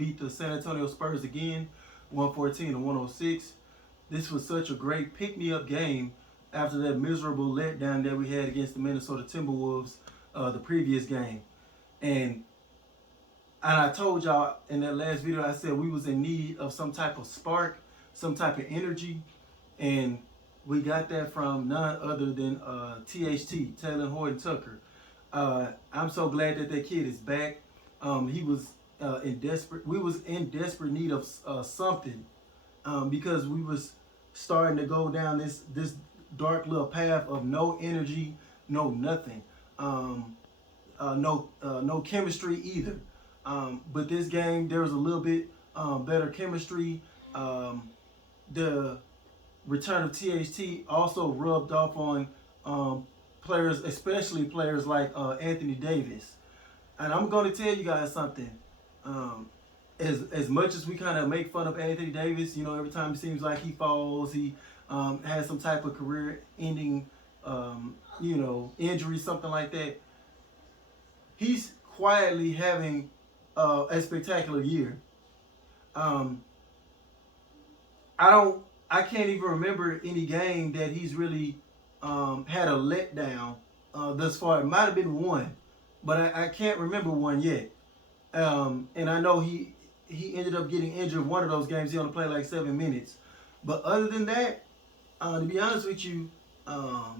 beat the San Antonio Spurs again, 114-106. This was such a great pick-me-up game after that miserable letdown that we had against the Minnesota Timberwolves the previous game. And I told y'all in that last video, I said we was in need of some type of spark, some type of energy, and we got that from none other than THT, Taylor Horton Tucker. I'm so glad that that kid is back. He was we was in desperate need of something because we was starting to go down this dark little path of no energy, no nothing, no chemistry either. But this game, there was a little bit better chemistry. The return of THT also rubbed off on players, especially players like Anthony Davis. And I'm going to tell you guys something. As much as we kind of make fun of Anthony Davis, you know, every time it seems like he falls, he has some type of career-ending, you know, injury, something like that. He's quietly having a spectacular year. I can't even remember any game that he's really had a letdown thus far. It might have been one, but I can't remember one yet. And I know he ended up getting injured one of those games. He only played like 7 minutes. But other than that, to be honest with you,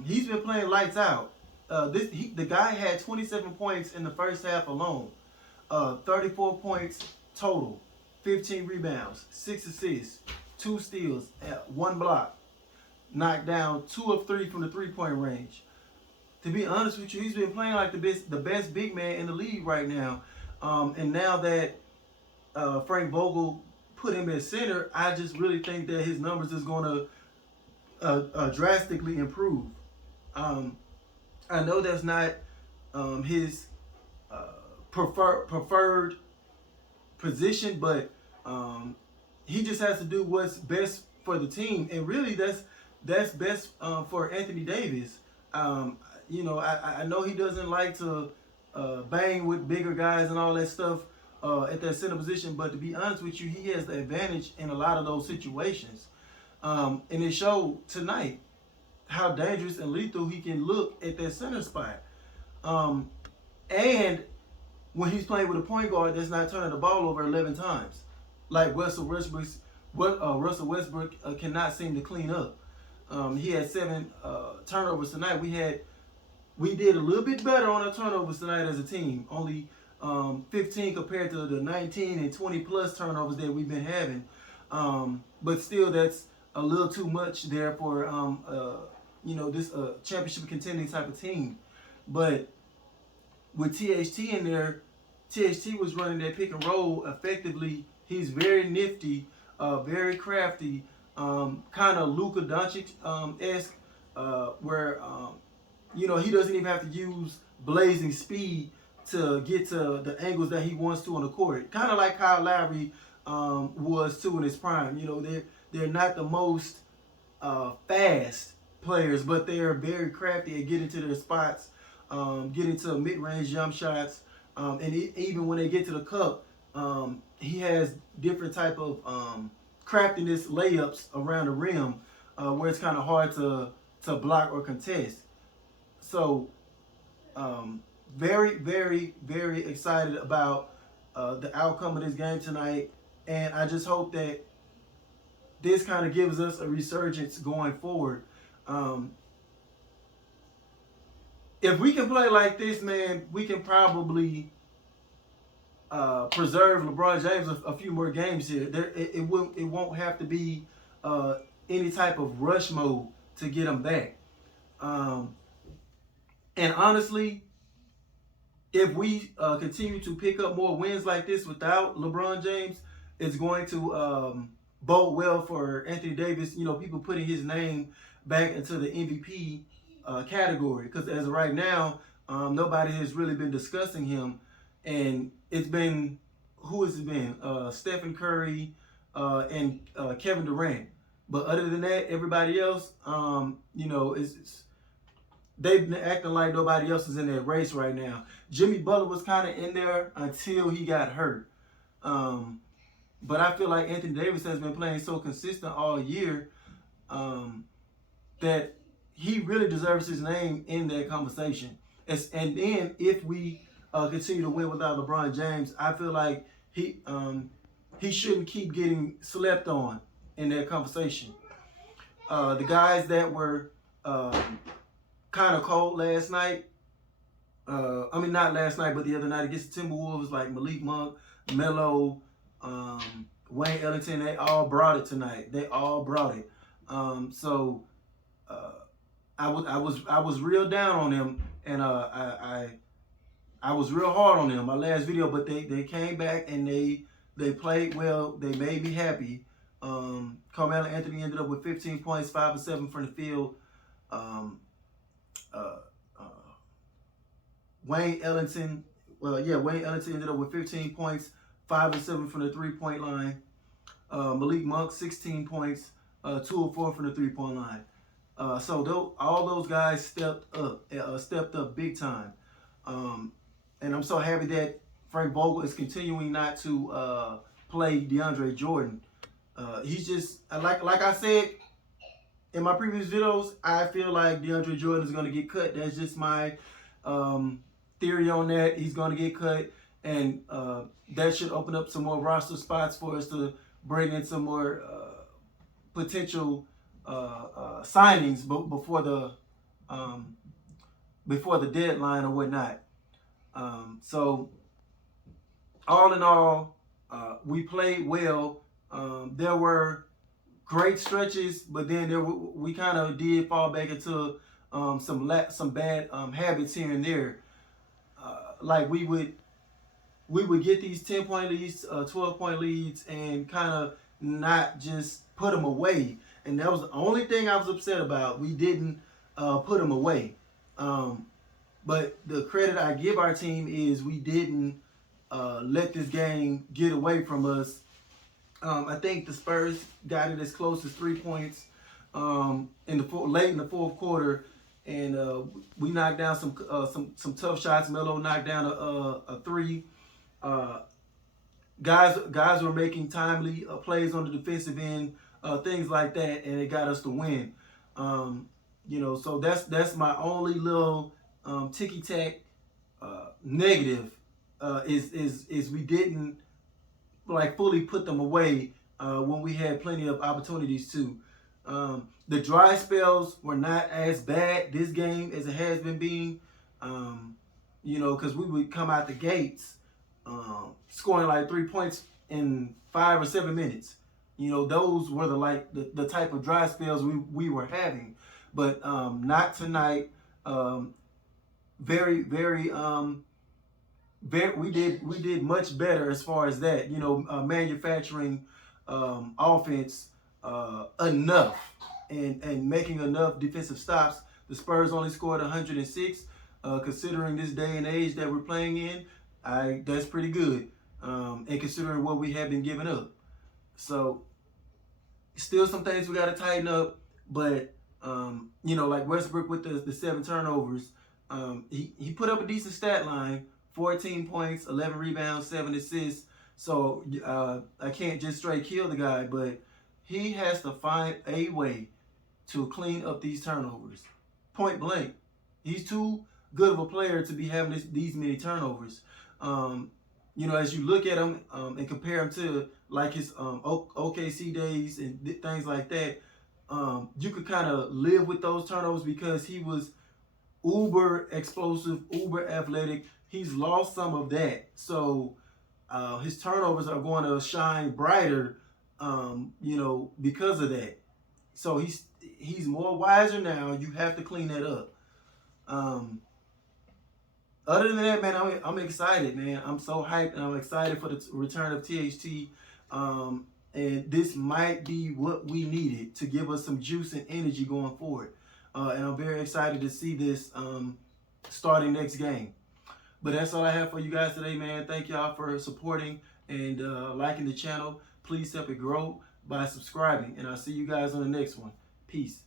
he's been playing lights out. The guy had 27 points in the first half alone, 34 points total, 15 rebounds, 6 assists, 2 steals, 1 block, knocked down 2 of 3 from the three-point range. To be honest with you, he's been playing like the best big man in the league right now. And now that Frank Vogel put him at center, I just really think that his numbers is going to drastically improve. I know that's not his preferred position, but he just has to do what's best for the team, and really that's best for Anthony Davis. You know, I know he doesn't like to bang with bigger guys and all that stuff at that center position, but to be honest with you, he has the advantage in a lot of those situations. And it showed tonight how dangerous and lethal he can look at that center spot. And when he's playing with a point guard that's not turning the ball over 11 times, like Russell Westbrook cannot seem to clean up. He had 7 turnovers tonight. We did a little bit better on our turnovers tonight as a team. Only 15 compared to the 19 and 20 plus turnovers that we've been having. But still, that's a little too much there for you know, this championship contending type of team. But with THT in there, THT was running that pick and roll effectively. He's very nifty, very crafty, kind of Luka Doncic-esque, where you know, he doesn't even have to use blazing speed to get to the angles that he wants to on the court. Kind of like Kyle Lowry was too in his prime. You know, they're not the most fast players, but they are very crafty at getting to their spots, getting to mid-range jump shots, and even when they get to the cup, he has different type of craftiness layups around the rim where it's kind of hard to block or contest. So very, very, very excited about the outcome of this game tonight, and I just hope that this kind of gives us a resurgence going forward. If we can play like this, man, we can probably preserve LeBron James a few more games here. It won't have to be any type of rush mode to get him back. And honestly, if we continue to pick up more wins like this without LeBron James, it's going to bode well for Anthony Davis. You know, people putting his name back into the MVP category, because as of right now, nobody has really been discussing him, and it's been, who has it been? Stephen Curry and Kevin Durant. But other than that, everybody else, you know, they've been acting like nobody else is in that race right now. Jimmy Butler was kind of in there until he got hurt. but I feel like Anthony Davis has been playing so consistent all year that he really deserves his name in that conversation. And then if we continue to win without LeBron James, I feel like he shouldn't keep getting slept on in that conversation. The guys that were kind of cold last night, I mean not last night, but the other night against the Timberwolves, like Malik Monk, Melo, Wayne Ellington, they all brought it tonight. They all brought it. So I was real down on them, and I was real hard on them my last video, but they came back and they played well. They made me happy. Carmelo Anthony ended up with 15 points, 5 of 7 from the field. Wayne Ellington ended up with 15 points, 5 of 7 from the 3-point line. Malik Monk, 16 points, 2 of 4 from the 3-point line. So all those guys stepped up big time. And I'm so happy that Frank Vogel is continuing not to play DeAndre Jordan. He's just, like I said in my previous videos, I feel like DeAndre Jordan is going to get cut. That's just my theory on that. He's going to get cut, and that should open up some more roster spots for us to bring in some more potential signings before the deadline or whatnot. So all in all, we played well. There were great stretches, but then we kind of did fall back into some bad habits here and there. Like we would get these 10-point leads, 12-point leads, and kind of not just put them away. And that was the only thing I was upset about. We didn't put them away. But the credit I give our team is we didn't let this game get away from us. I think the Spurs got it as close as 3 points late in the fourth quarter, and we knocked down some tough shots. Melo knocked down a 3. Guys were making timely plays on the defensive end, things like that, and it got us to win. So that's my only little ticky-tack negative is we didn't fully put them away when we had plenty of opportunities to. The dry spells were not as bad this game as it has been being, because we would come out the gates scoring 3 points in 5 or 7 minutes. Those were the type of dry spells we were having, but not tonight. Very, very, we did much better as far as that. Manufacturing offense enough and making enough defensive stops. The Spurs only scored 106. Considering this day and age that we're playing in, that's pretty good. And considering what we have been giving up, so still some things we got to tighten up. But like Westbrook with the 7 turnovers. He put up a decent stat line, 14 points, 11 rebounds, 7 assists. So I can't just straight kill the guy, but he has to find a way to clean up these turnovers. Point blank. He's too good of a player to be having these many turnovers. As you look at him and compare him to his OKC days and things like that, you could kind of live with those turnovers because he was uber explosive, uber athletic. He's lost some of that. So his turnovers are going to shine brighter, because of that. So he's more wiser now. You have to clean that up. Other than that, man, I'm excited, man. I'm so hyped, and I'm excited for the return of THT. And this might be what we needed to give us some juice and energy going forward. And I'm very excited to see this starting next game. But that's all I have for you guys today, man. Thank y'all for supporting and liking the channel. Please help it grow by subscribing. And I'll see you guys on the next one. Peace.